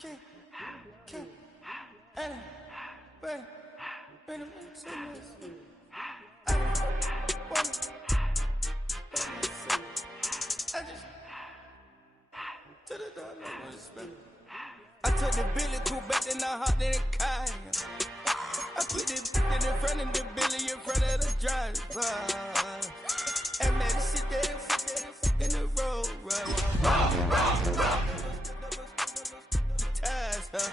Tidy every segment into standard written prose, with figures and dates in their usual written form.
I took the Billy cool back, then I hopped in the car. I put the in front of the Billy in front of the driver. And man, sit there in the road, ties, huh?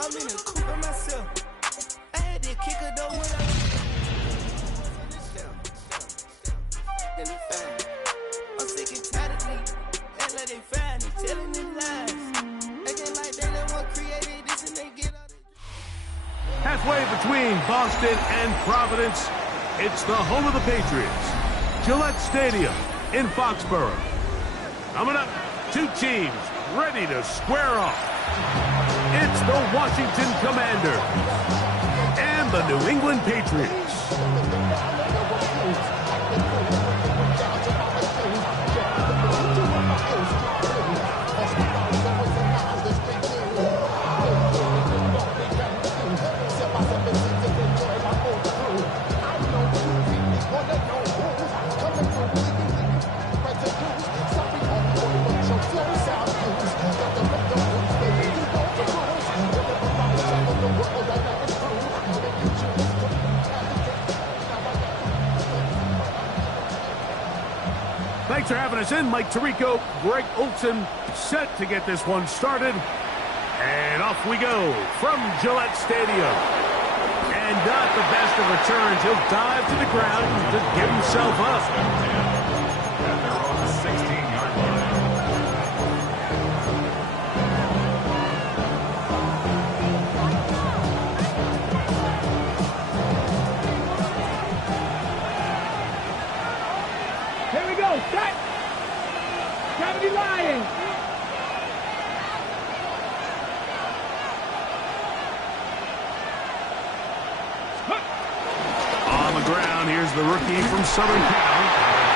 I'm in the coupe by myself. I had to kick her though when in the fan. I'm sick and tired of me. Act like they find it, telling them lies. Acting like they the one created this and they get out of Halfway between Boston and Providence, it's the home of the Patriots, Gillette Stadium in Foxborough. Coming up, two teams ready to square off. It's the Washington Commanders and the New England Patriots. Thanks for having us in. Mike Tirico, Greg Olson, set to get this one started. And off we go from Gillette Stadium. And not the best of returns. He'll dive to the ground to give himself up. And they're on the 16-yard line. Here we go, set! 70 Lions! On the ground, here's the rookie from Southern Cal.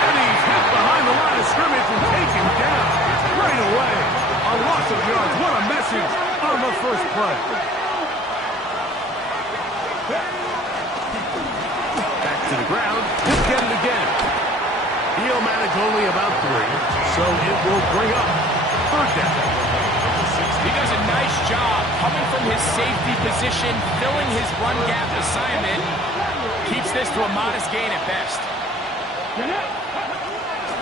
And he's hit behind the line of scrimmage and taken down right away. A loss of yards. What a message on the first play. Back to the ground. He'll get it again. He'll manage only about 3, so it will bring up third down. He does a nice job coming from his safety position, filling his run gap assignment. Keeps this to a modest gain at best.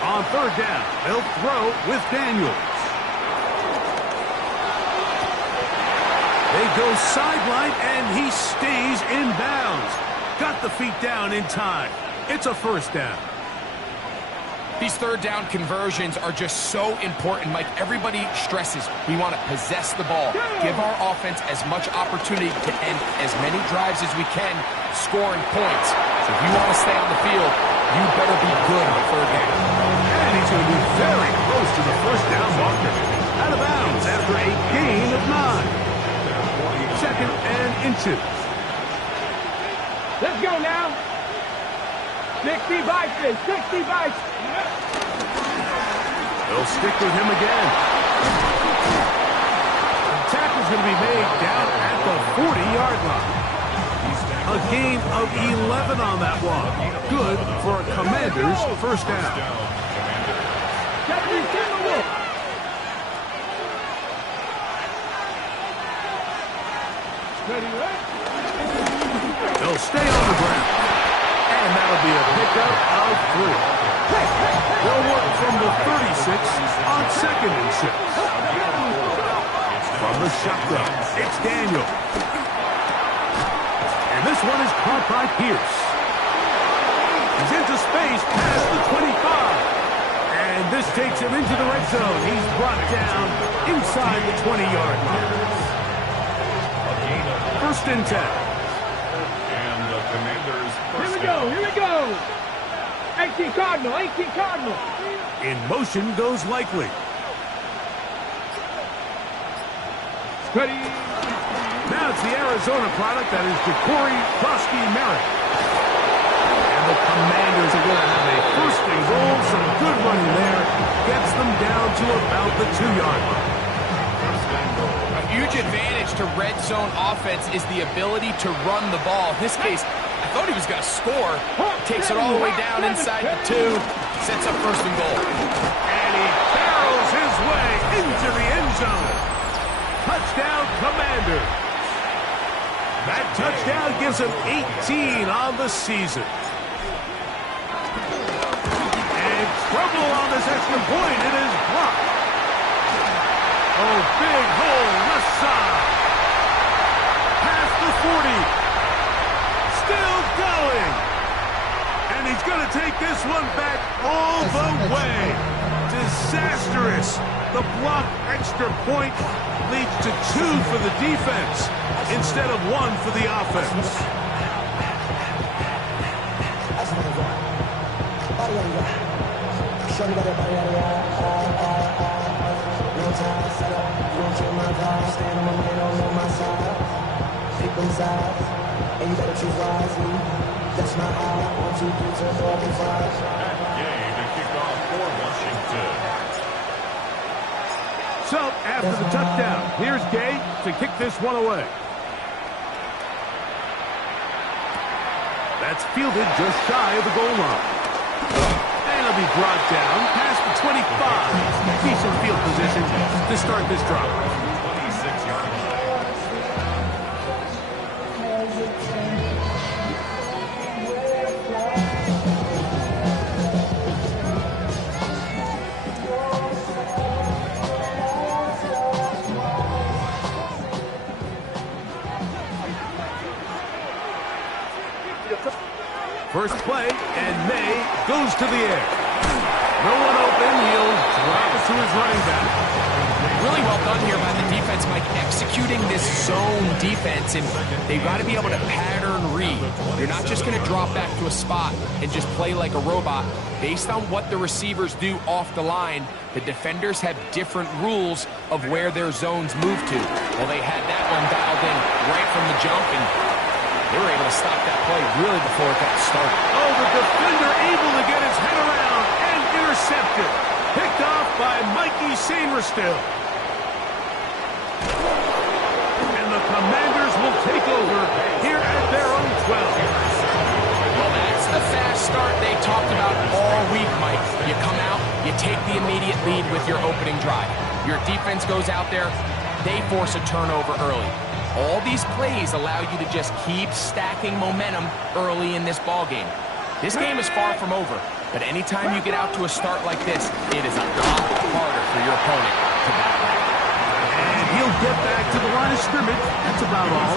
On third down, they'll throw with Daniels. They go sideline, and he stays in bounds. Got the feet down in time. It's a first down. These third down conversions are just so important. Mike, everybody stresses we want to possess the ball, give our offense as much opportunity to end as many drives as we can, scoring points. So if you want to stay on the field, you better be good on third down. And he's going to be very close to the first down marker. Out of bounds after a gain of 9. Second and inches. Let's go now. 60 Bison, 60 Bison. They'll stick with him again. The tackle's going to be made down at the 40-yard line. A gain of 11 on that one. Good for a Commanders first down. They'll stay on the ground. And that'll be a pickup of 3. They'll work from the 36 on second and 6. From the shotgun, it's Daniel. And this one is caught by Pierce. He's into space past the 25. And this takes him into the red zone. He's brought down inside the 20-yard line. First and 10. And the Commanders first Here we go. 18 Cardinal, 18 Cardinal. In motion goes Likely. Ready. Now it's the Arizona product that is Ja'Cory Krosky-Merritt. And the Commanders are going to have a first and goal. Some good running there. Gets them down to about the 2-yard line. You advantage to red zone offense is the ability to run the ball. In this case, I thought he was going to score. Takes it all the way down inside the 2. Sets up 1st and goal. And he barrels his way into the end zone. Touchdown, Commanders. That touchdown gives him 18 on the season. And trouble on this extra point. It is blocked. Oh, big hole left side. Past the 40. Still going. And he's going to take this one back all the way. Disastrous. The blocked extra point leads to 2 for the defense instead of 1 for the offense. And you better choose wisely. That's not how I want you to turn off the fire. Game to kick off for Washington. So, after the touchdown, here's Gay to kick this one away. That's fielded just shy of the goal line. And it'll be brought down past the 25. Decent field position to start this drive. 26-yard line. First play, and May goes to the air. No one open, he'll drop it to his running back. Really well done here by the defense, Mike, executing this zone defense, and they've got to be able to pattern read. You're not just going to drop back to a spot and just play like a robot. Based on what the receivers do off the line, the defenders have different rules of where their zones move to. Well, they had that one dialed in right from the jump, and they were able to stop that play really before it got started. Oh, the defender able to get his head around and intercepted. Picked off by Mikey Sainristil. And the Commanders will take over here at their own 12. Well, that's the fast start they talked about all week, Mike. You come out, you take the immediate lead with your opening drive. Your defense goes out there, they force a turnover early. All these plays allow you to just keep stacking momentum early in this ball game. This game is far from over, but anytime you get out to a start like this, it is a lot harder for your opponent to battle back. And he'll get back to the line of scrimmage. That's about all.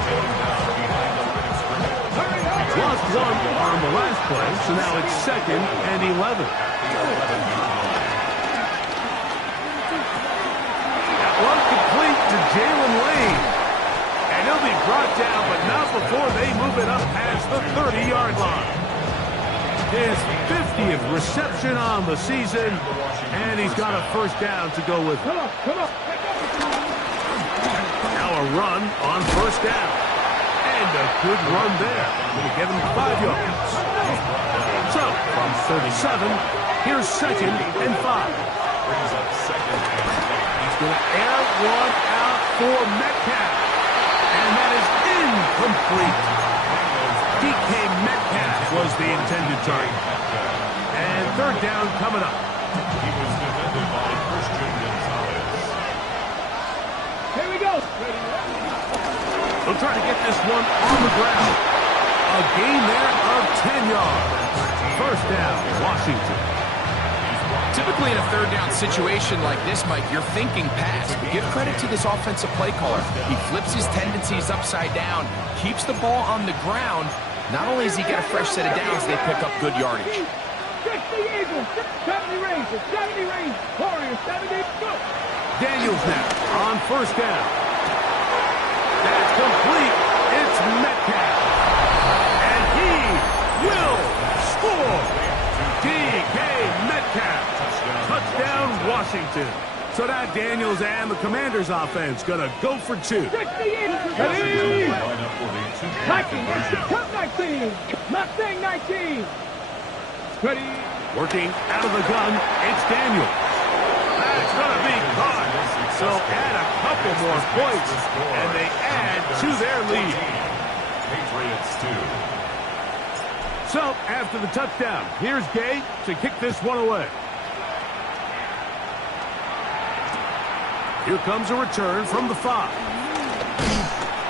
Lost 1 on the last play, so now it's 2nd and 11. That one complete to Jalen Lane. And he'll be brought down, but not before they move it up past the 30-yard line. His 50th reception on the season, and he's got a first down to go with. Come on. Now a run on first down. And a good run there. Going to get him 5 yards. So, from 37, here's 2nd and 5. He's going to air one out for Metcalf. And that is incomplete. DK Metcalf was the intended target. And 3rd down coming up. He was defended by Christian Gonzalez. Here we go. They'll try to get this one on the ground. A gain there of 10 yards. First down, Washington. Typically in a 3rd down situation like this, Mike, you're thinking pass. But give credit to this offensive play caller. He flips his tendencies upside down, keeps the ball on the ground. Not only does he get a fresh set of downs, they pick up good yardage. 60 Eagles, 70 Rangers, 70 Rangers, Warriors, 70 go. Daniels now on first down. That's complete. It's Metcalf. And he will score. DK Metcalf. Touchdown, Washington. So now Daniels and the Commanders offense going to go for 2. 60 Eagles, ready. Cut 19. Mustang 19. Ready. Working out of the gun, it's Daniels. That's going to be caught. So add a couple more points, and they add to their lead. Patriots 2. So after the touchdown, here's Gay to kick this one away. Here comes a return from the 5.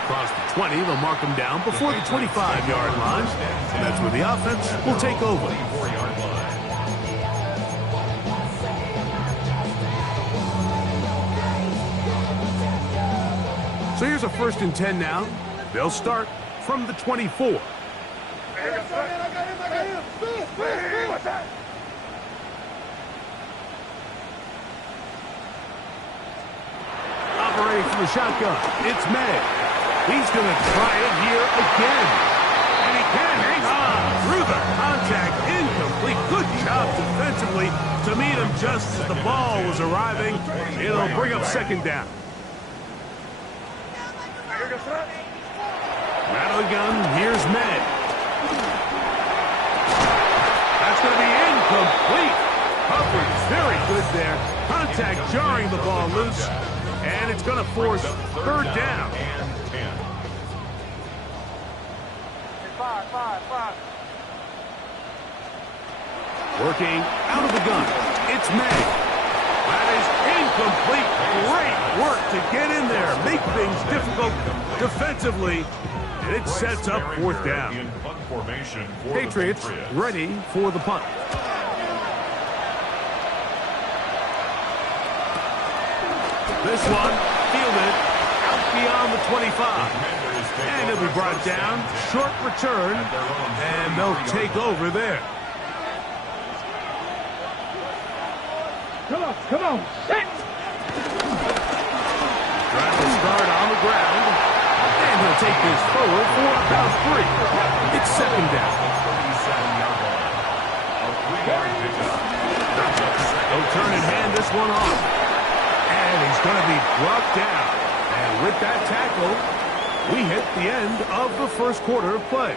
Across the 20, they'll mark him down before the 25-yard line. And that's where the offense will take over. So here's a 1st and 10 now. They'll start from the 24. Operating from the shotgun, it's May. He's going to try it here again. And he can hang on through the contact. Incomplete. Good job defensively to meet him just as the ball was arriving. It'll bring up 2nd down. Rattle gun, here's May. That's going to be incomplete. Coverage very good there. Contact jarring the ball loose. And it's going to force 3rd down. Working out of the gun. It's May. That is incomplete. Great work to get in there. Make things difficult defensively. And it sets up 4th down. Patriots ready for the punt. This one fielded out beyond the 25. And it'll be brought down. Short return. And they'll take over there. Come on, set! Drive will start on the ground. And he'll take this forward for about 3. It's 2nd down. They'll turn and hand this one off. And he's going to be brought down. And with that tackle, we hit the end of the 1st quarter of play.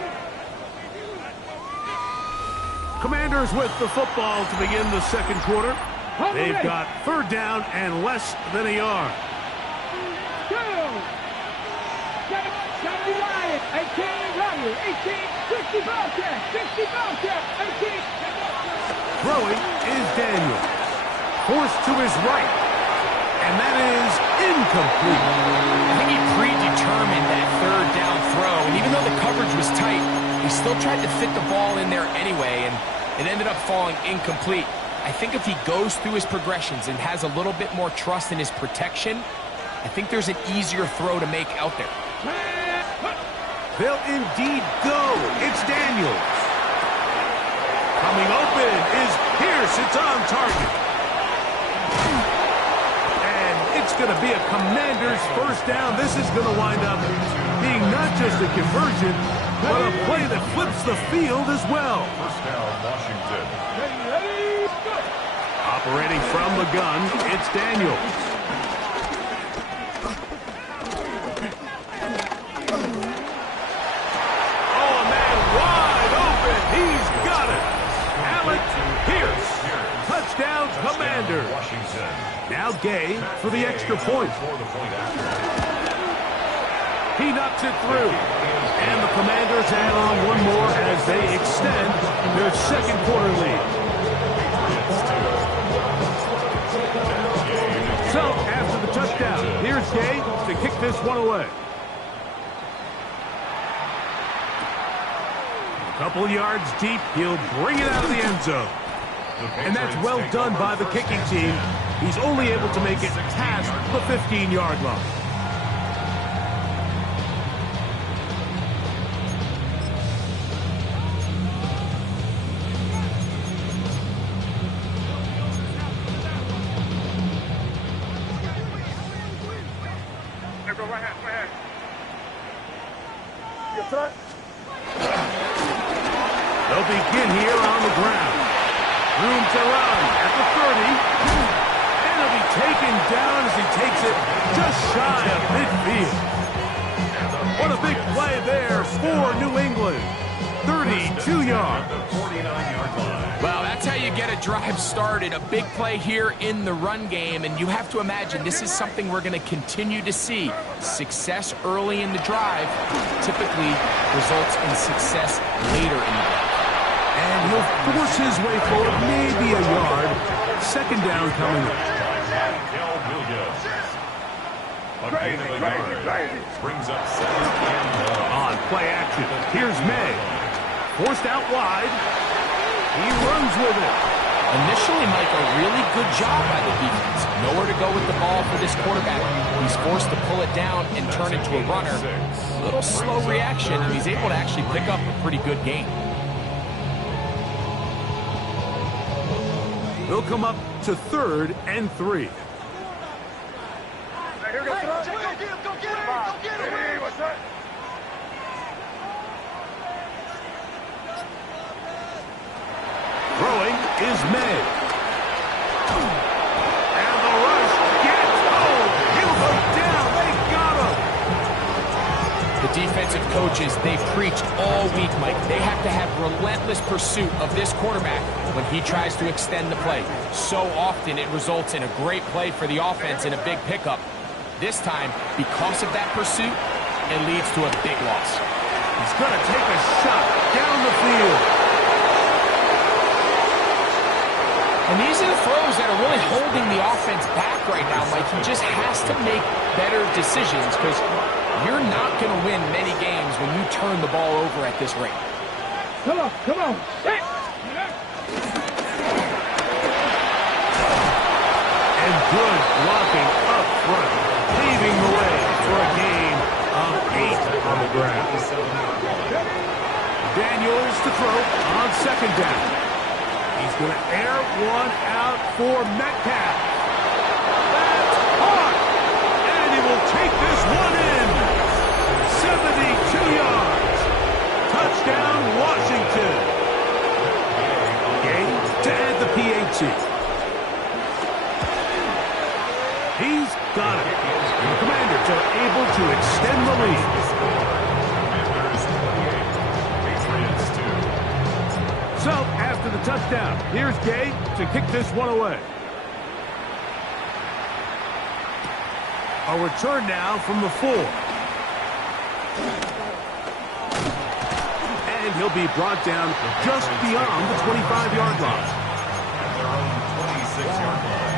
Commanders with the football to begin the 2nd quarter. They've got 3rd down and less than a yard. 2. 70 Lions, 18 Riders, 18, 60 Bobcats, 60 Bobcats, 18. Throwing is Daniel. Forced to his right. And that is incomplete. I think he predetermined that 3rd down throw. And even though the coverage was tight, he still tried to fit the ball in there anyway. And it ended up falling incomplete. I think if he goes through his progressions and has a little bit more trust in his protection, I think there's an easier throw to make out there. They'll indeed go. It's Daniels. Coming open is Pierce. It's on target. And it's going to be a Commander's 1st down. This is going to wind up being not just a conversion, but a play that flips the field as well. 1st down, Washington. Operating from the gun, it's Daniels. Oh, a man wide open. He's got it. Alec Pierce. Touchdown, Commanders. Now Gay for the extra point. He knocks it through. And the Commanders add on one more as they extend their 2nd quarter lead. So, after the touchdown, here's Gay to kick this one away. A couple yards deep, he'll bring it out of the end zone. And that's well done by the kicking team. He's only able to make it past the 15-yard line. They'll begin here on the ground. Room to run at the 30. And he'll be taken down as he takes it just shy of midfield. What a big play there for New England. 32 yards. Well, that's how you get a drive started. A big play here in the run game, and you have to imagine this is something we're going to continue to see. Success early in the drive typically results in success later in the drive. And he'll force his way forward, maybe a yard. Second down coming up. Brings up 7th. On play action, here's May. Forced out wide. He runs with it. Initially, Mike, a really good job by the defense. Nowhere to go with the ball for this quarterback. He's forced to pull it down and turn it to a runner. A little slow reaction, and he's able to actually pick up a pretty good gain. They'll come up to 3rd and 3. Throwing is May. And the rush gets home. He'll go down. They got him. The defensive coaches, they preached all week, Mike. They have to have relentless pursuit of this quarterback when he tries to extend the play. So often it results in a great play for the offense and a big pickup. This time, because of that pursuit, it leads to a big loss. He's going to take a shot down the field. And these are the throws that are really holding the offense back right now, Mike. He just has to make better decisions because you're not going to win many games when you turn the ball over at this rate. Come on, come on. Hey. And good blocking up front, paving the way for a gain of 8 on the ground. Daniels to throw on second down. He's going to air one out for Metcalf. That's caught. And he will take this one in. 72 yards. Touchdown, Washington. Game to add the PAT. He's got it. And the Commanders are able to extend the lead. So, after the touchdown, here's Gay to kick this one away. A return now from the 4. And he'll be brought down just beyond the 25-yard line. At their own 26-yard line.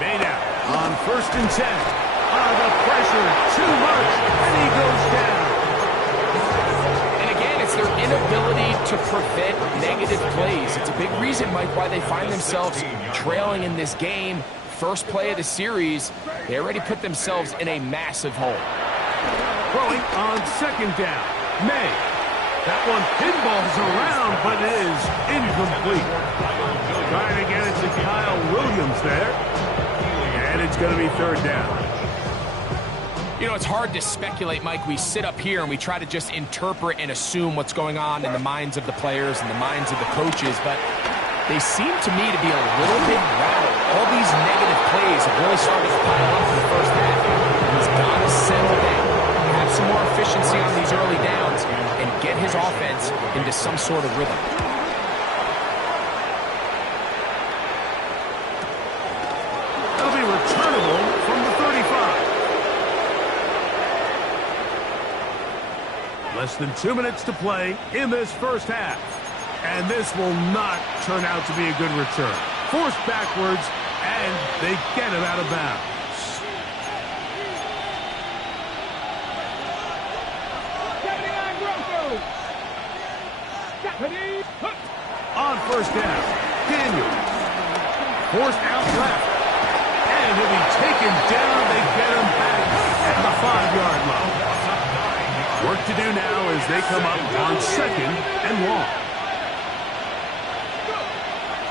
Made out on 1st and 10. The pressure, too much, and he goes down. And again, it's their inability to prevent negative plays. It's a big reason, Mike, why they find themselves trailing in this game. First play of the series, they already put themselves in a massive hole. Throwing on 2nd down. May. That one pinballs around, but it is incomplete. Trying to get it to Kyle Williams there. And it's going to be 3rd down. You know, it's hard to speculate, Mike. We sit up here and we try to just interpret and assume what's going on in the minds of the players and the minds of the coaches, but they seem to me to be a little bit rattled. All these negative plays have really started to pile up in the first half. He's got to settle down, have some more efficiency on these early downs, and get his offense into some sort of rhythm. It'll be returnable from the 35. Less than 2 minutes to play in this first half. And this will not turn out to be a good return. Forced backwards, and they get him out of bounds. On 1st down, Daniel. Forced out left. And he'll be taken down. They get him back at the 5-yard line. Work to do now as they come up on 2nd and long.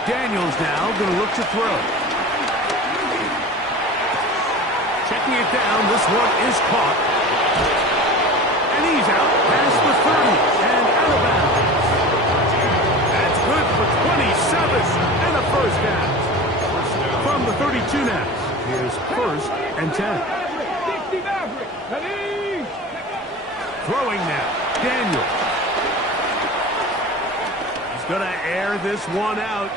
Daniels now going to look to throw. Checking it down. This one is caught. And he's out past the 30 and out of bounds. That's good for 27 and a 1st Here's 1st and 10. 60 Maverick. Ready? Throwing now. Daniel. He's going to air this one out.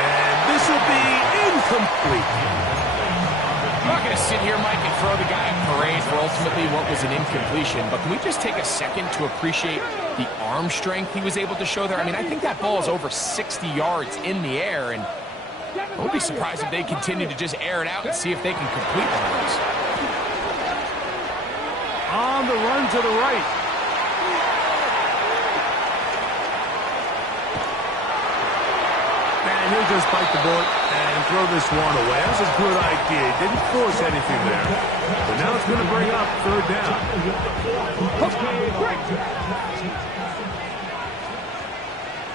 And this will be incomplete. I'm not going to sit here, Mike, and throw the guy a parade for ultimately what was an incompletion, but can we just take a second to appreciate the arm strength he was able to show there? I mean, I think that ball is over 60 yards in the air, and I won't be surprised if they continue to just air it out and see if they can complete one of those. On the run to the right. And he'll just bite the bullet and throw this one away. That's a good idea. Didn't force anything there. But now it's going to bring up 3rd down.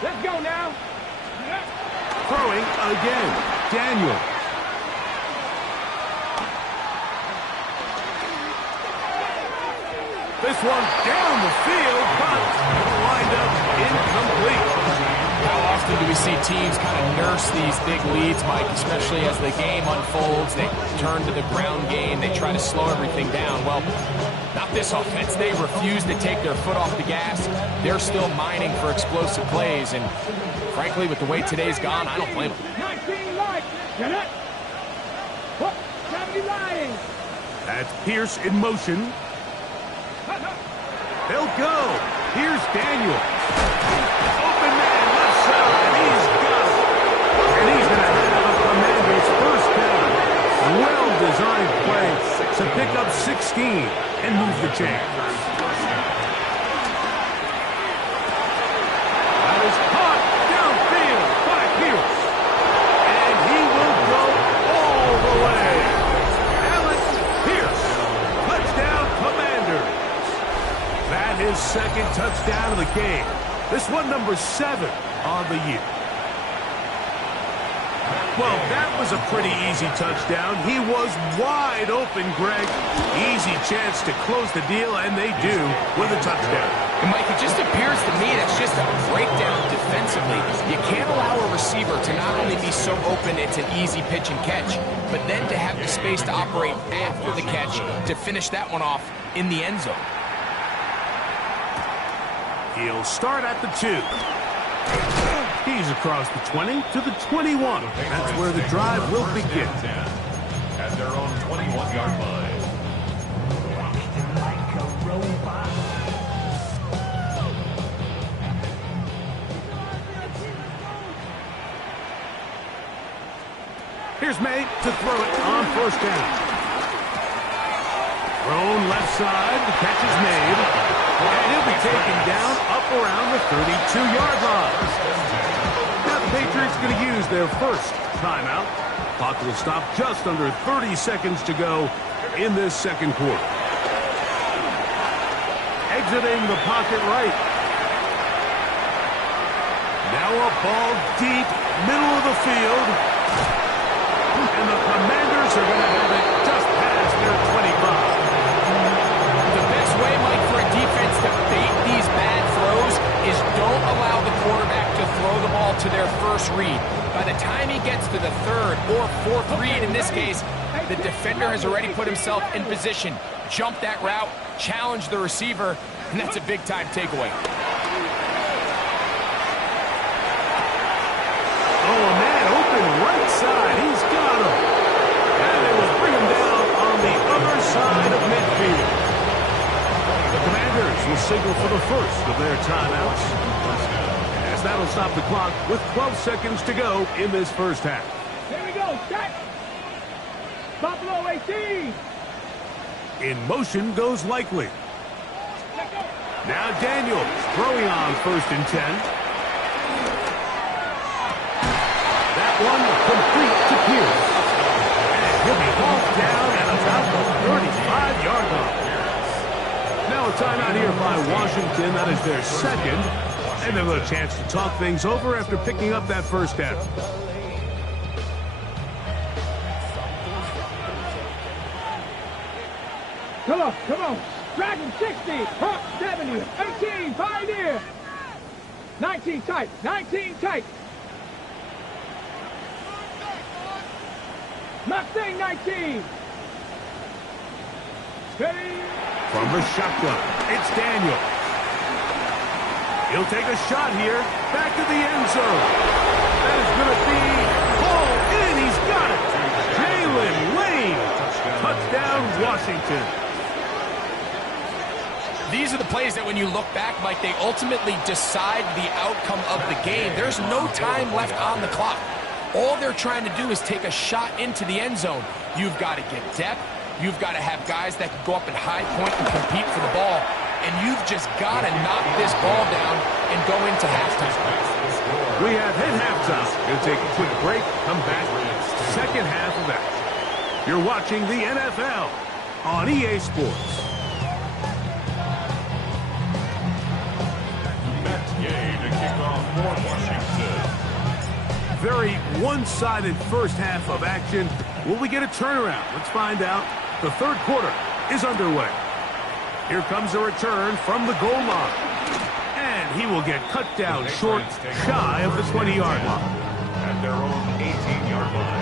Let's go now. Throwing again. Daniel. This one down the field, but lined up incomplete. How often do we see teams kind of nurse these big leads, Mike, especially as the game unfolds? They turn to the ground game. They try to slow everything down. Well, not this offense. They refuse to take their foot off the gas. They're still mining for explosive plays, and frankly, with the way today's gone, I don't blame them. 19 light. Get it. Whoop. 70 lighting. That's Pierce in motion. They'll go. Here's Daniel. Open man, left side. He's got it. And he's going to have a Commanders 1st down. Well-designed play to pick up 16 and move the chain. That is caught downfield by Pierce. And he will go all the way. Alex Pierce. Touchdown, Commanders. That is 2nd touchdown of the game. This one number 7 on the year. Well, that was a pretty easy touchdown. He was wide open, Greg. Easy chance to close the deal, and they do with a touchdown. And Mike, it just appears to me that's just a breakdown defensively. You can't allow a receiver to not only be so open it's an easy pitch and catch, but then to have the space to operate after the catch to finish that one off in the end zone. He'll start at the 2. He's across the 20 to the 21. That's where the drive will begin. At their own 21-yard line. Here's May to throw it on 1st down. Thrown left side. The catch is made. And he'll be taken down up around the 32-yard line. Now the Patriots going to use their 1st timeout. Clock will stop just under 30 seconds to go in this 2nd quarter. Exiting the pocket right. Now a ball deep, middle of the field. And the Commanders are going to have it just past their 25. The best way, Mike, for a defense to bait these bad throws is don't allow the quarterback to throw the ball to their 1st read. By the time he gets to the 3rd or 4th read, in this case, the defender has already put himself in position. Jump that route, challenge the receiver, and that's a big-time takeaway. Oh, a man open right side. He's got him. And they will bring him down on the other side of midfield. The Commanders will signal for the 1st of their timeouts. As that'll stop the clock with 12 seconds to go in this 1st half. Here we go. Set. Buffalo 18. In motion goes Likely. Now Daniels throwing on 1st and 10. That one complete to Pierce. And he'll be hauled down at about the 35-yard line. Now a timeout here by Washington. That is their 2nd. And they'll have a chance to talk things over after picking up that 1st down. Come on, come on. Dragon 60, Hawk 70, 18, Pioneer. 19 tight, 19 tight. Mustang 19. Steady. From the shotgun, it's Daniels. He'll take a shot here. Back to the end zone. That is going to be hauled in. He's got it. Jalen Lane. Touchdown, Washington. These are the plays that when you look back, Mike, they ultimately decide the outcome of the game. There's no time left on the clock. All they're trying to do is take a shot into the end zone. You've got to get depth. You've got to have guys that can go up and high point and compete for the ball. And you've just got to knock this ball down and go into halftime. We have hit halftime. We'll take a quick break. Come back. Second half of action. You're watching the NFL on EA Sports. Very one-sided first half of action. Will we get a turnaround? Let's find out. The third quarter is underway. Here comes a return from the goal line. And he will get cut down short, shy of the 20-yard line. At their own 18-yard line.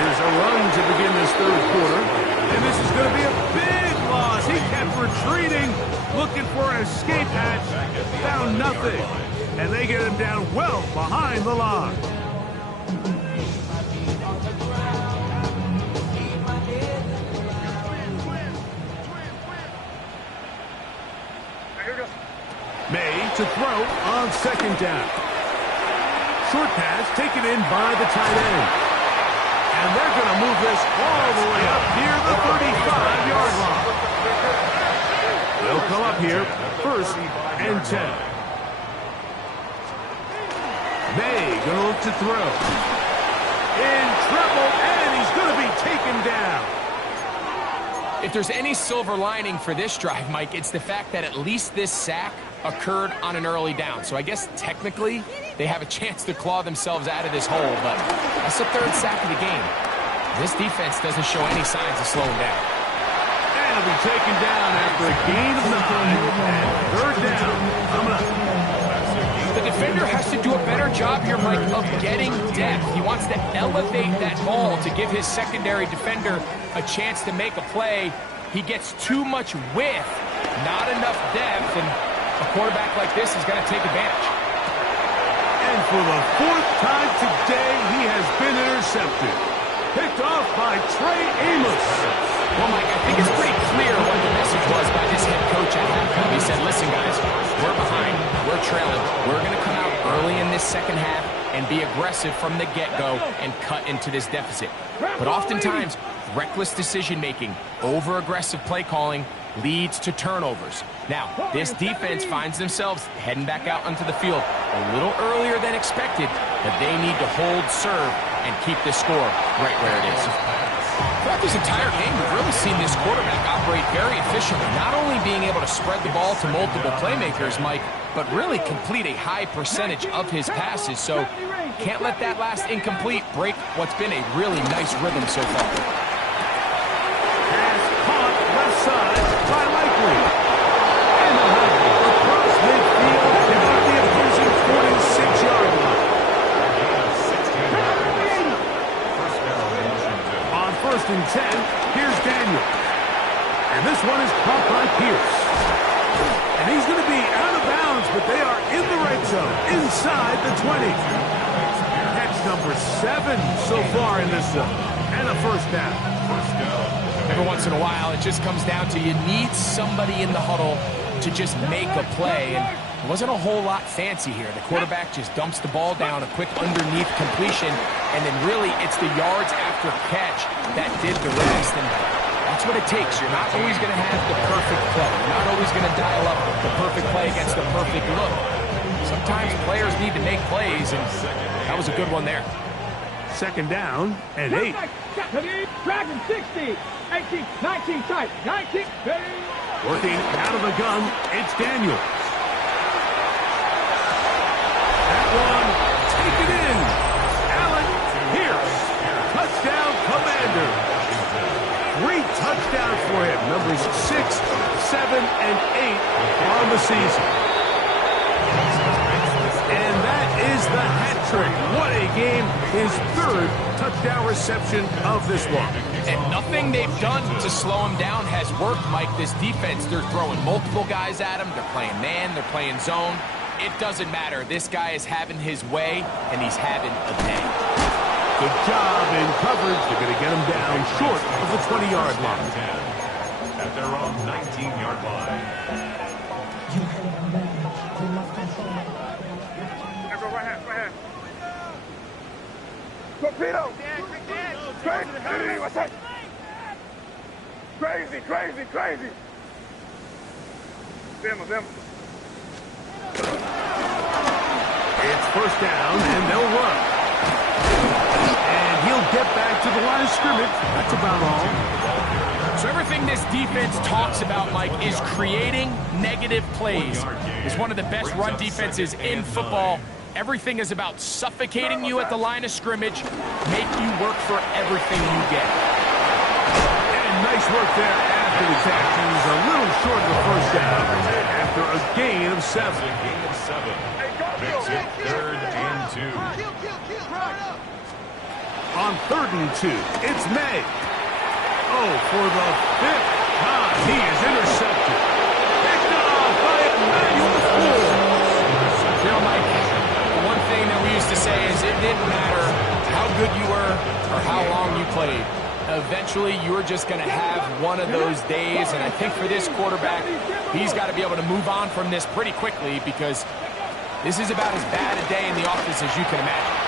Here's a run to begin this third quarter. And this is going to be a big loss. He kept retreating, looking for an escape hatch. Found nothing. And they get him down well behind the line. May to throw on second down. Short pass taken in by the tight end. And they're going to move this all the way up near the 35-yard line. They'll come up here, first and 10. May going to look to throw. In trouble, and he's going to be taken down. If there's any silver lining for this drive, Mike, it's the fact that at least this sack occurred on an early down. So I guess technically they have a chance to claw themselves out of this hole, but that's the third sack of the game. This defense doesn't show any signs of slowing down. And he'll be taken down after a gain of 9. And third down coming up. The defender has to do a better job here, Mike, of getting depth. He wants to elevate that ball to give his secondary defender a chance to make a play. He gets too much width, not enough depth, and a quarterback like this is going to take advantage. And for the fourth time today, he has been intercepted. Picked off by Trey Amos. Well, Mike, I think it's pretty clear what the message was by this head coach at halftime. He said, listen, guys, we're behind. We're trailing. We're going to come out early in this second half and be aggressive from the get-go and cut into this deficit. But oftentimes, reckless decision-making, over-aggressive play calling leads to turnovers. Now, this defense finds themselves heading back out onto the field a little earlier than expected, but they need to hold serve and keep this score right where it is. Throughout this entire game, we've really seen this quarterback operate very efficiently, not only being able to spread the ball to multiple playmakers, Mike, but really complete a high percentage of his passes. So can't let that last incomplete break what's been a really nice rhythm so far. Pass caught left side by Likely. And they'll have it across midfield down the opposing 46-yard line. On first and 10, here's Daniel. And this one is caught by Pierce. And he's going to be out of bounds, but they are in the red zone, inside the 20. Catch number 7 so far in this one. And a first down. Every once in a while, it just comes down to you need somebody in the huddle to just make a play. And it wasn't a whole lot fancy here. The quarterback just dumps the ball down, a quick underneath completion, and then really it's the yards after catch that did the rest. And that's what it takes. You're not always going to have the perfect play. You're not always going to dial up the perfect play against the perfect look. Sometimes players need to make plays, and that was a good one there. Second down and 8. Dragon 60, 18, 19 tight, 19, Working out of the gun, it's Daniels. That one taken for him. Numbers 6, 7, and 8 on the season. And that is the hat trick. What a game. His third touchdown reception of this one. And nothing they've done to slow him down has worked, Mike. This defense, they're throwing multiple guys at him. They're playing man, they're playing zone. It doesn't matter. This guy is having his way, and he's having a day. Good job in coverage. They're going to get him down short of the 20-yard line. At their own 19-yard line. Go ahead. Torpedo! Crazy! What's that? Crazy! Them. It's first down, and they'll run. And he'll get back to the line of scrimmage. That's about all. So everything this defense talks about, Mike, is creating negative plays. It's one of the best run defenses in football. Everything is about suffocating you at the line of scrimmage, make you work for everything you get. And nice work there after the catch. He's a little short of the first down after a gain of 7. Makes it 3rd and 2. On 3rd and 2, it's May. Oh, for the 5th time, he is intercepted. Picked off by Emmanuel Ford. You know, Mike, the one thing that we used to say is it didn't matter how good you were or how long you played. Eventually, you're just going to have one of those days, and I think for this quarterback, he's got to be able to move on from this pretty quickly because this is about as bad a day in the office as you can imagine.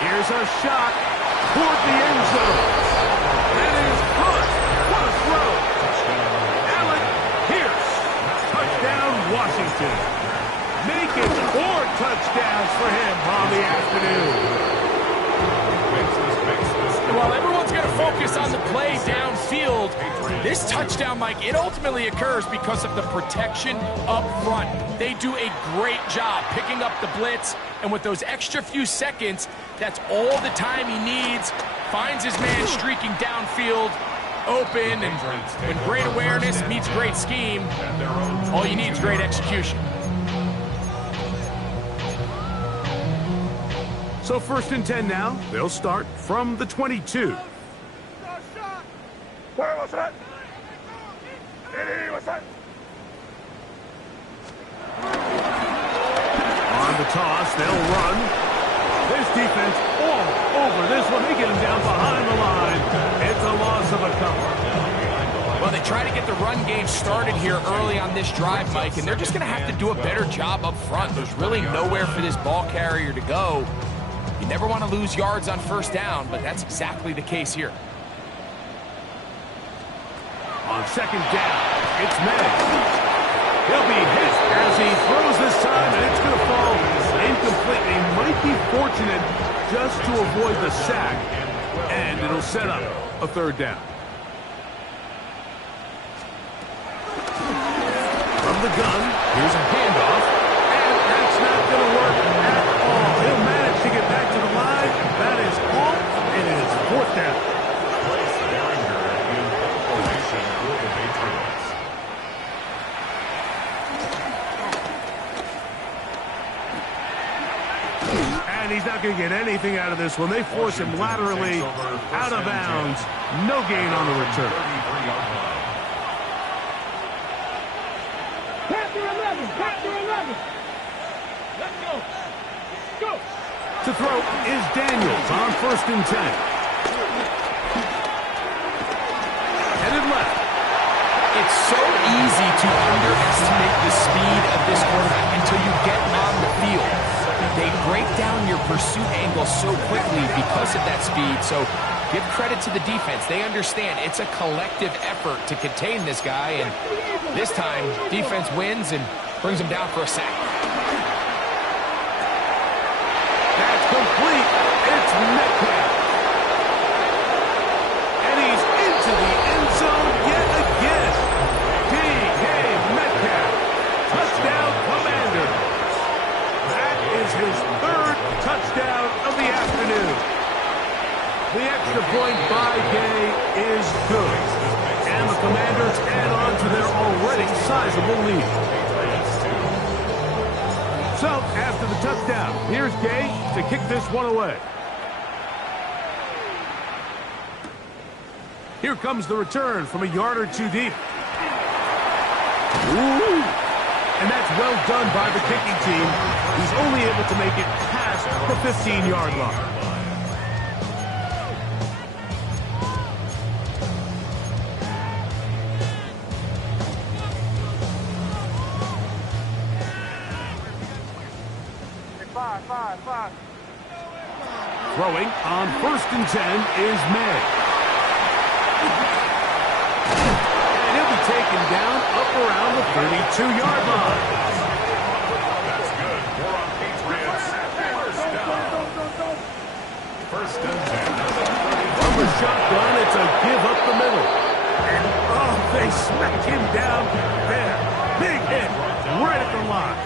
Here's a shot toward the end zone. That is caught. What a throw. Allen Pierce. Touchdown, Washington. Making 4 touchdowns for him on the afternoon. While everyone's going to focus on the play downfield, this touchdown, Mike, it ultimately occurs because of the protection up front. They do a great job picking up the blitz, and with those extra few seconds, that's all the time he needs. Finds his man streaking downfield, open, and when great awareness meets great scheme, all you need is great execution. So 1st and 10 now. They'll start from the 22. What's that? On the toss, they'll run. This defense all over this one. They get him down behind the line. It's a loss of a couple. Well, they try to get the run game started here early on this drive, Mike, and they're just going to have to do a better job up front. There's really nowhere for this ball carrier to go. You never want to lose yards on 1st down, but that's exactly the case here. On 2nd down, it's May. He'll be hit as he throws this time, and it's going to fall incomplete. He might be fortunate just to avoid the sack, and it'll set up a 3rd down. From the gun, here's a handoff, and that's not going to work at all. He'll manage to get back to the line. That is all, and it is 4th down. And he's not going to get anything out of this one. They force him laterally out of bounds. No gain on the return. Pass to 11. Let's go. To throw is Daniels on 1st and 10. Headed left. It's so easy to underestimate the speed of this quarterback until you get on the field. They break down your pursuit angle so quickly because of that speed. So give credit to the defense. They understand it's a collective effort to contain this guy. And this time, defense wins and brings him down for a sack. That's complete. It's Metcalf. And he's into the end zone yet again. D.K. Metcalf. Touchdown, Commanders. That is his 3rd touchdown of the afternoon. The extra point by Gay is good. And the Commanders sizable lead. So, after the touchdown, here's Gay to kick this one away. Here comes the return from a yard or two deep. Ooh! And that's well done by the kicking team. He's only able to make it past the 15-yard line. Five. Throwing on 1st and 10 is May. And he'll be taken down up around the 32-yard line. That's good. For our Patriots. First down. 1st and 10. From the shotgun, it's a give up the middle. And, oh, they smack him down there. Big hit right at the line.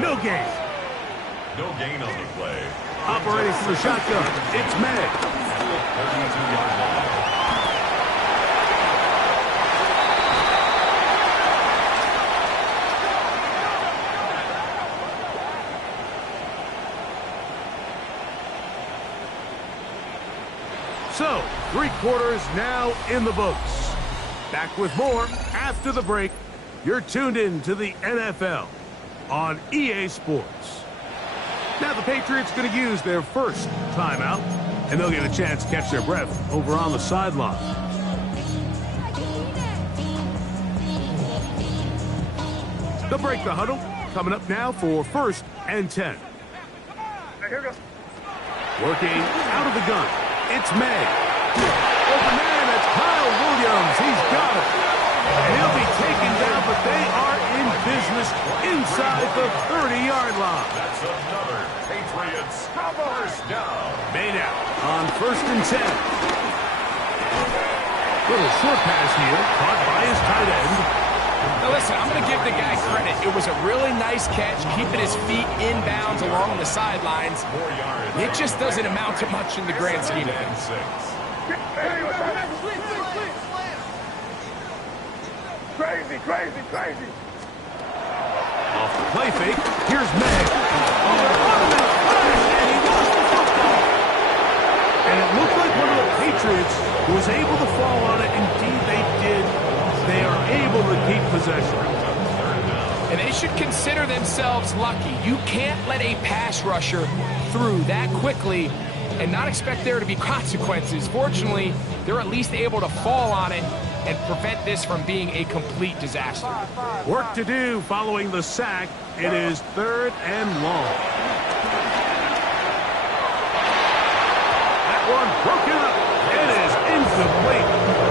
No gain. No gain on the play. Operating from the shotgun, it's May. 32-yard line. So, 3 quarters now in the books. Back with more after the break. You're tuned in to the NFL on EA Sports. Now the Patriots going to use their first timeout, and they'll get a chance to catch their breath over on the sideline. They'll break the huddle. Coming up now for 1st and 10. Working out of the gun. It's May. Open man, it's Kyle Williams. He's got it. And he'll be taken down, but they are in business inside the 30-yard line. That's another Patriots first down. May now on 1st and 10. Little short pass here, caught by his tight end. Now listen, I'm going to give the guy credit. It was a really nice catch, keeping his feet inbounds along the sidelines. 4 yards. It just doesn't amount to much in the grand scheme of things. 6. Crazy. Off the play fake, here's May. And it looked like one of the Patriots was able to fall on it. Indeed, they did. They are able to keep possession. And they should consider themselves lucky. You can't let a pass rusher through that quickly and not expect there to be consequences. Fortunately, they're at least able to fall on it and prevent this from being a complete disaster. Work to do following the sack. It is 3rd and long. That one broken up. It is incomplete.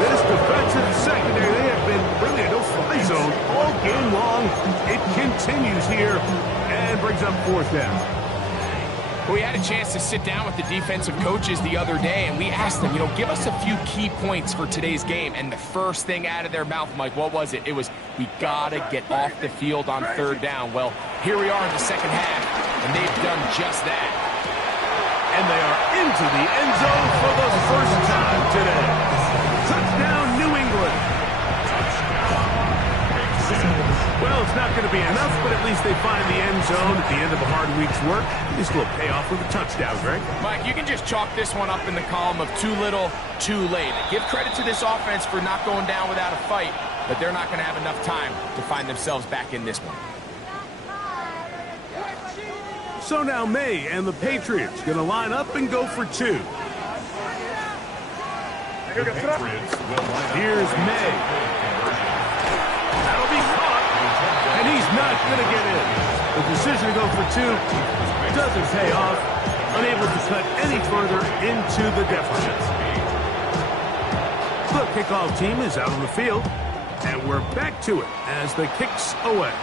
This defensive secondary, they have been really a no-fly zone all game long. It continues here and brings up 4th down. We had a chance to sit down with the defensive coaches the other day, and we asked them, give us a few key points for today's game. And the first thing out of their mouth, Mike, what was it? It was, we got to get off the field on 3rd down. Well, here we are in the second half, and they've done just that. And they are into the end zone for the first time today. Touchdown, New England. Well, it's not going to be enough, but at least they find the end zone at the end of a hard week's work. At least a little payoff with a touchdown, Greg. Mike, you can just chalk this one up in the column of too little, too late. Give credit to this offense for not going down without a fight, but they're not going to have enough time to find themselves back in this one. So now May and the Patriots going to line up and go for 2. The Patriots will line up. Here's May. That'll be caught, and he's not going to get in. The decision to go for 2 doesn't pay off. Unable to cut any further into the deficit. The kickoff team is out on the field, and we're back to it as the kick's away.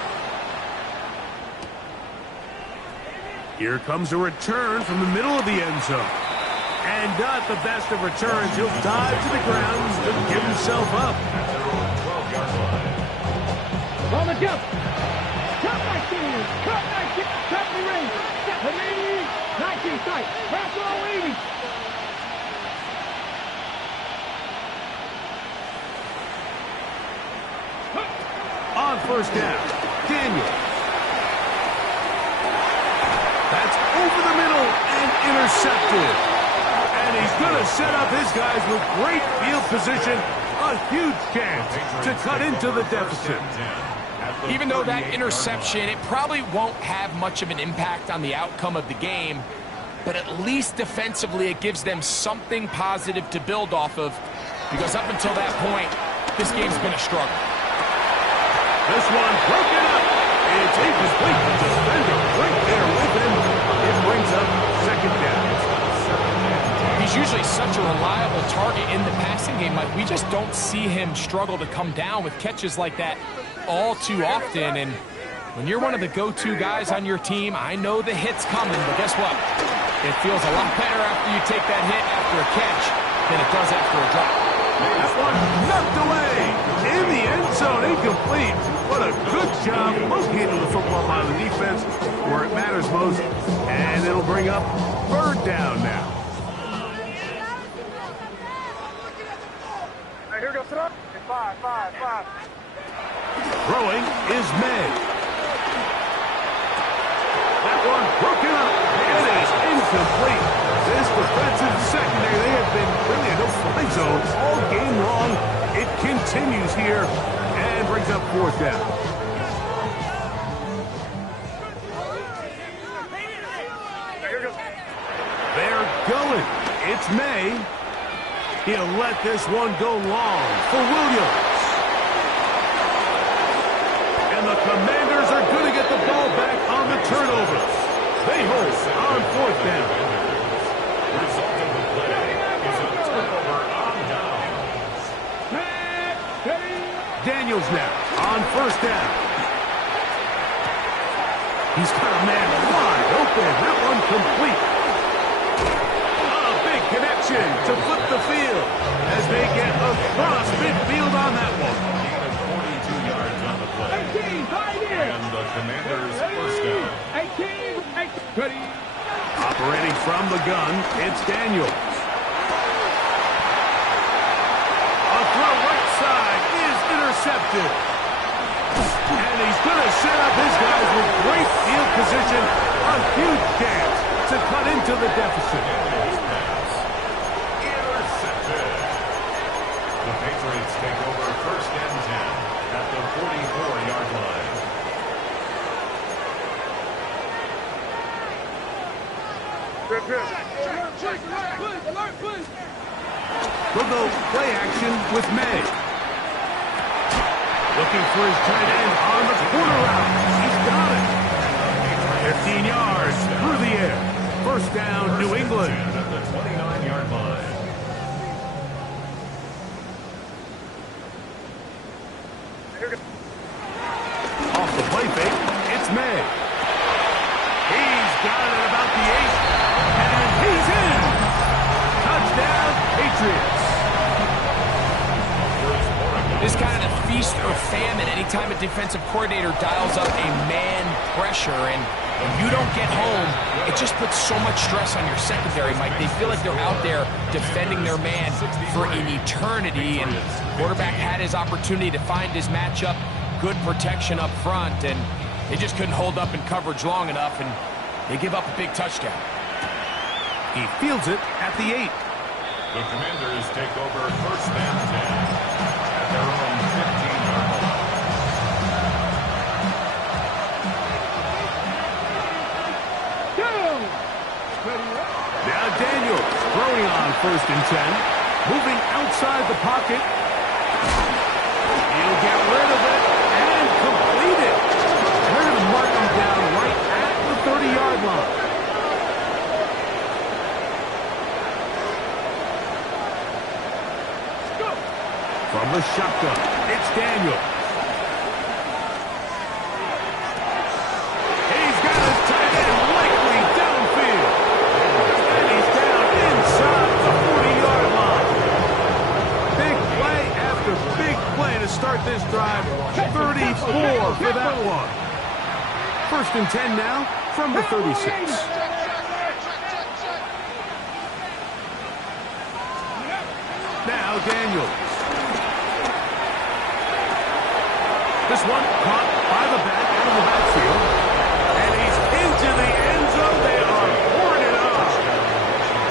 Here comes a return from the middle of the end zone. And not the best of returns. He'll dive to the ground to give himself up. On the jump. Cut 19. Cut the ring. The 19 tight. Pass all 80. On first down. Daniel. That's over the middle and intercepted. And he's going to set up his guys with great field position. A huge chance to cut into the deficit. Even though that interception, it probably won't have much of an impact on the outcome of the game, but at least defensively it gives them something positive to build off of, because up until that point, this game's been a struggle. This one broken up. It's incomplete. Defender right there with him. It brings up second down. He's usually such a reliable target in the passing game. Like, we just don't see him struggle to come down with catches like that all too often. And when you're one of the go-to guys on your team, I know the hit's coming, but guess what? It feels a lot better after you take that hit after a catch than it does after a drop. That one knocked away in the end zone, incomplete. What a good job locating the football by the defense where it matters most. And it'll bring up third down now. Here goes throw. 5. Throwing is May. That one broken up. It is incomplete. This defensive secondary, they have been really in no-fly zone all game long. It continues here and brings up fourth down. They're going. It's May. He'll let this one go long for Williams. And the Commanders are going to get the ball back on the turnover. They hold on fourth down. Result of the play is a turnover on down. Daniels now on first down. He's got a man wide open. That one complete. Connection to flip the field as they get across midfield on that one. Gain of 42 yards on the play. And the Commanders first down. 18. Operating from the gun, it's Daniels. A throw right side is intercepted. And he's going to set up his guys with great field position. A huge chance to cut into the deficit. The Patriots take over first and 10 at the 44-yard line. We'll go play action with May. Looking for his tight end on the corner route. He's got it. 15 yards through the air. First down, New England. At the 29-yard line. Off the play fake, it's May. He's got it at about the 8. And he's in. Touchdown, Patriots. This kind of the feast or famine anytime a defensive coordinator dials up a man pressure, and when you don't get home, it just puts so much stress on your secondary, Mike. They feel like they're out there defending their man for an eternity, and quarterback had his opportunity to find his matchup, good protection up front, and they just couldn't hold up in coverage long enough, and they give up a big touchdown. He fields it at the 8. The Commanders take over first and 10 at their own 15-yard line. Now Daniels throwing on first and 10. Moving outside the pocket. He'll get rid of it and complete it. They're going to mark him down right at the 30-yard line. From the shotgun, it's Daniels. He's got his tight end likely downfield. And he's down inside the 40-yard line. Big play after big play to start this drive. 34 for that one. First and 10 now from the 36. Now Daniels. This one caught by the back out of the backfield. And he's into the end zone. They are pouring it on.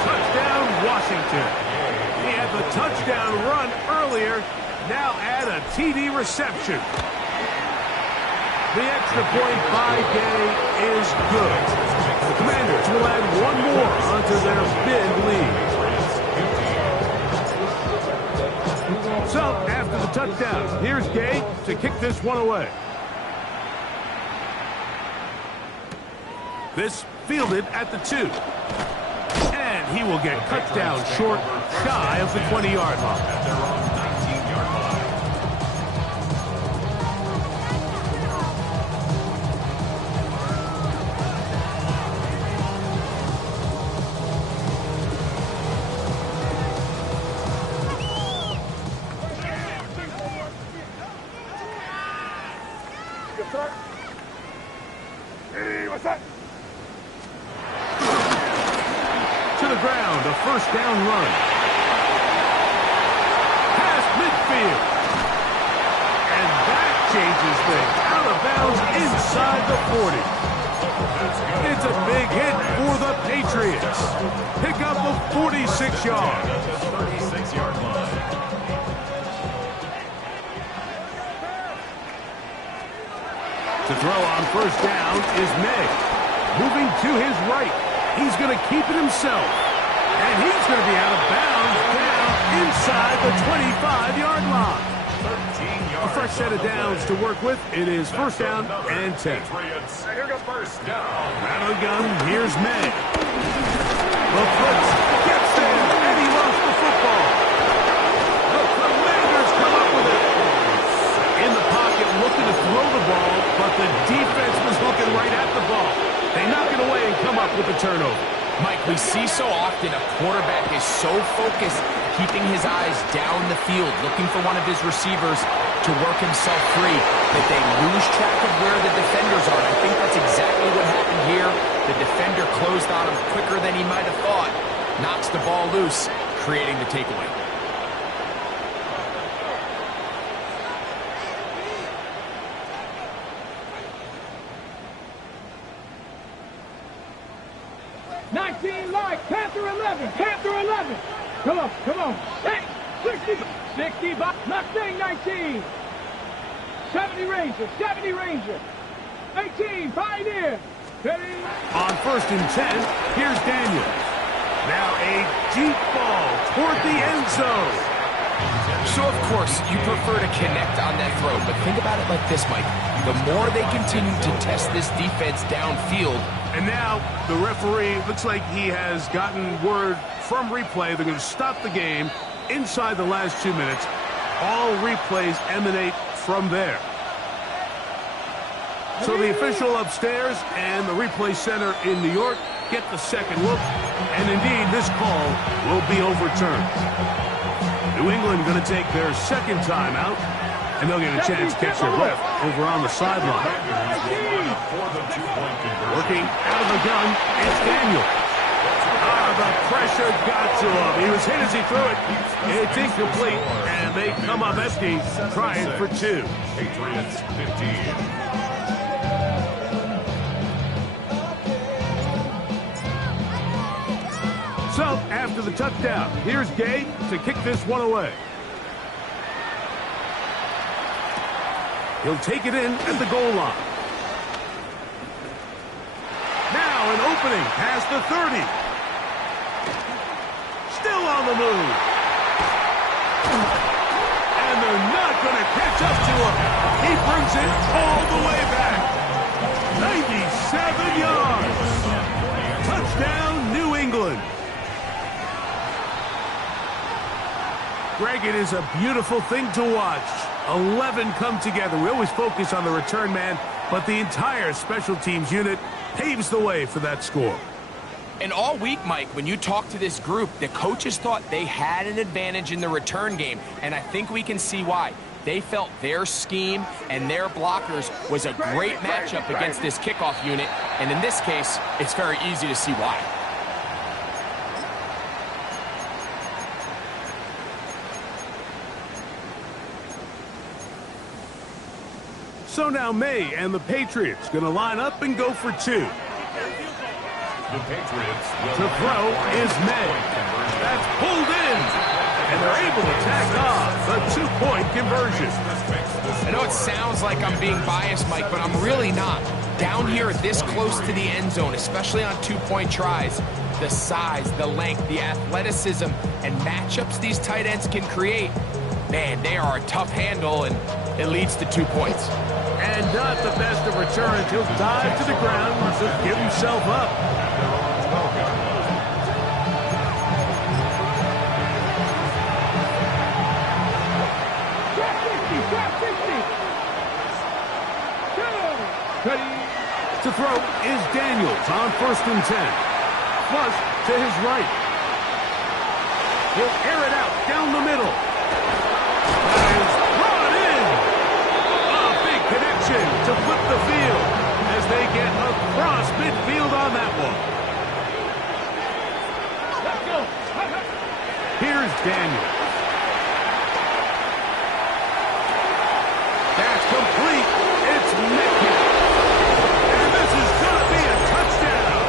Touchdown, Washington. He had the touchdown run earlier. Now add a TD reception. The extra point by Gay is good. The Commanders will add one more onto their big lead. So, after the touchdown, here's Gay to kick this one away. This fielded at the 2. And he will get cut down short, shy of the 20-yard line. At their own 19-yard line. Hey, what's that? To the ground, a first down run. Past midfield. And that changes things. Out of bounds inside the 40. It's a big hit for the Patriots. Pick up of 46 yards. 36-yard line. To throw on first down is May. Moving to his right. He's going to keep it himself. And he's going to be out of bounds down inside the 25-yard line. 13 yards. A fresh set of downs to work with. It is first down and 10. Patriots. Here goes first down. Out of the gun, here's May. The blitz gets there, and he lost the football. The Commanders come up with it. In the pocket, looking to throw the ball, but the defense was looking right at the ball. They knock it away and come up with the turnover. Mike, we see so often a quarterback is so focused, keeping his eyes down the field, looking for one of his receivers to work himself free, that they lose track of where the defenders are. I think that's exactly what happened here. The defender closed on him quicker than he might have thought, knocks the ball loose, creating the takeaway. Panther 11, Panther 11. Come on, come on. Hey, 60, Mustang 19. 70 Ranger, 70 Ranger. 18, Pioneer. 30. On first and 10, here's Daniels. Now a deep ball toward the end zone. So, of course, you prefer to connect on that throw, but think about it like this, Mike. The more they continue to test this defense downfield. And now the referee looks like he has gotten word from replay. They're going to stop the game inside the last 2 minutes. All replays emanate from there. So the official upstairs and the replay center in New York get the second look. And indeed, this call will be overturned. New England going to take their second timeout, and they'll get a chance to catch their breath over on the sideline. Working out of the gun, it's Daniel. The pressure got to him. He was hit as he threw it. It's incomplete, and they come up empty, trying for 2. Patriots 15. So, after the touchdown, here's Gay to kick this one away. He'll take it in at the goal line. Now an opening past the 30. Still on the move. And they're not going to catch up to him. He brings it all the way back. 97 yards. Touchdown, New England. Greg, it is a beautiful thing to watch. 11 come together. We always focus on the return man, but the entire special teams unit paves the way for that score. And all week, Mike, when you talk to this group, the coaches thought they had an advantage in the return game, and I think we can see why. They felt their scheme and their blockers was a great matchup against this kickoff unit, and in this case, it's very easy to see why. So now May and the Patriots going to line up and go for two. The Patriots will To throw is May. That's pulled in. And they're able to tack off the two-point conversion. I know it sounds like I'm being biased, Mike, but I'm really not. Down here this close to the end zone, especially on two-point tries, the size, the length, the athleticism, and matchups these tight ends can create, man, they are a tough handle, and it leads to 2 points. And not the best of returns. He'll dive to the ground to give himself up. To throw is Daniels on 1st and 10. Flush to his right. He'll air it out down the middle. That is brought in. A big connection to flip the field as they get across midfield on that one. Here's Daniels. That's complete. It's Metcalf. And this is going to be a touchdown.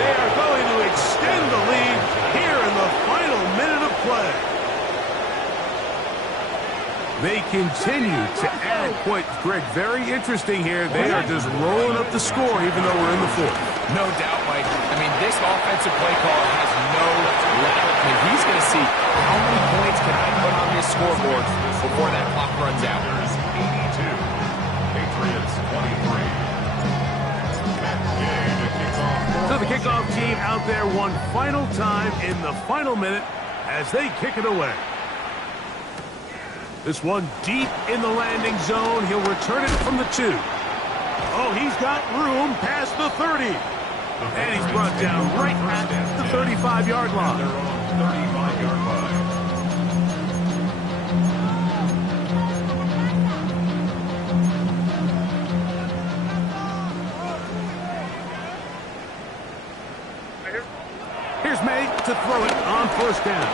They are going to extend the lead here in the final minute of play. They continue to add points. Greg, very interesting here. They are just rolling up the score even though we're in the fourth. No doubt, Mike. I mean, this offensive play caller has no limit. I mean, he's going to see how many points can I put on this scoreboard before that clock runs out. 82, Patriots 23. So the kickoff team out there one final time in the final minute as they kick it away. This one deep in the landing zone. He'll return it from the 2. Oh, he's got room past the 30. And he's brought down right at the 35-yard line. They're on 35-yard line. Here's May to throw it on 1st down.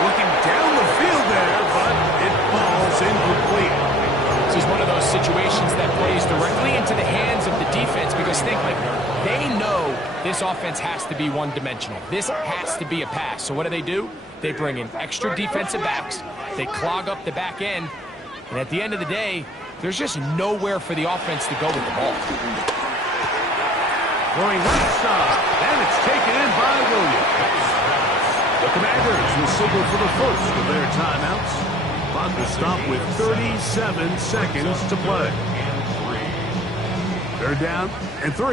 Looking down the field there, but it falls incomplete. This is one of those situations that plays directly into the hands of the defense because think like they know this offense has to be one-dimensional. This has to be a pass. So what do? They bring in extra defensive backs. They clog up the back end. And at the end of the day, there's just nowhere for the offense to go with the ball. Going left side, and it's taken in by Williams. The Commanders will signal for the first of their timeouts. Clock will stop with 37 seconds to play. 3rd down and 3. All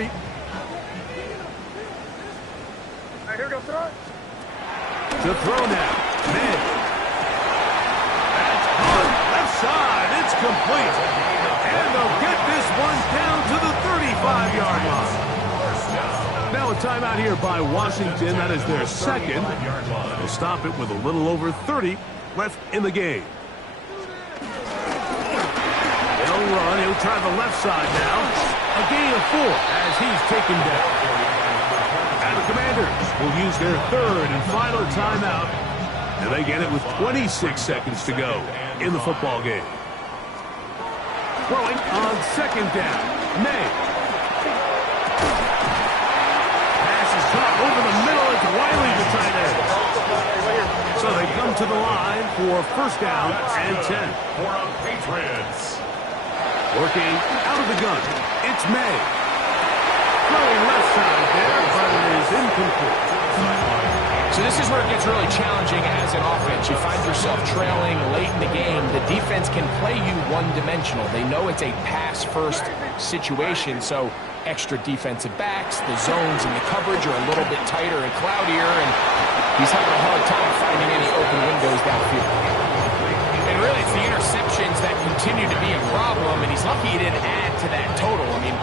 right, here we go, throw it. To throw now, May. That's on left side. It's complete. And they'll get this one down to the 35-yard line. Now a timeout here by Washington. That is their second. They'll stop it with a little over 30 left in the game. They'll run. He'll try the left side now. A gain of 4 as he's taken down. And the Commanders will use their 3rd and final timeout. And they get it with 26 seconds to go in the football game. Throwing on 2nd down. May. Over the middle, it's Wiley, the tight end. So they come to the line for 1st down and 10. For the Patriots. Working out of the gun, it's May. Throwing left side there, but it is incomplete. So this is where it gets really challenging as an offense. You find yourself trailing late in the game. The defense can play you one-dimensional. They know it's a pass-first situation, so extra defensive backs, the zones and the coverage are a little bit tighter and cloudier, and he's having a hard time finding any open windows downfield. And really, it's the interceptions that continue to be a problem, and he's lucky he didn't add to that total. I mean,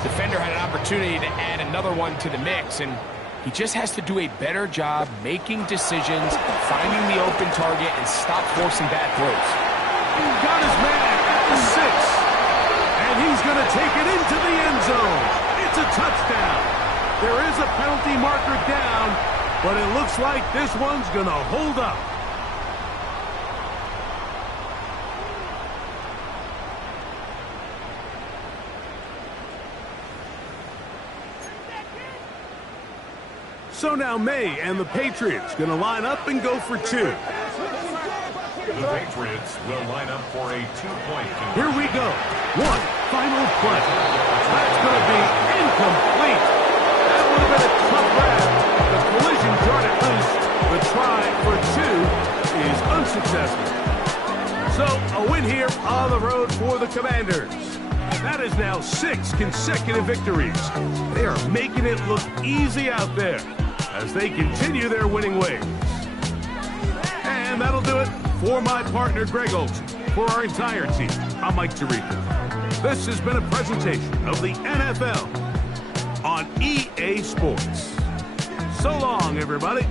defender had an opportunity to add another one to the mix, and he just has to do a better job making decisions, finding the open target, and stop forcing bad throws. He's got his man at the 6. And he's going to take it into the end zone. It's a touchdown. There is a penalty marker down, but it looks like this one's going to hold up. So now May and the Patriots going to line up and go for two. The Patriots will line up for a two-point conversion. Here we go. One final play. That's going to be incomplete. That would have been a tough grab. The collision brought it loose. The try for two is unsuccessful. So a win here on the road for the Commanders. That is now 6 consecutive victories. They are making it look easy out there as they continue their winning ways. And that'll do it for my partner, Greg Olson. For our entire team, I'm Mike Tirico. This has been a presentation of the NFL on EA Sports. So long, everybody.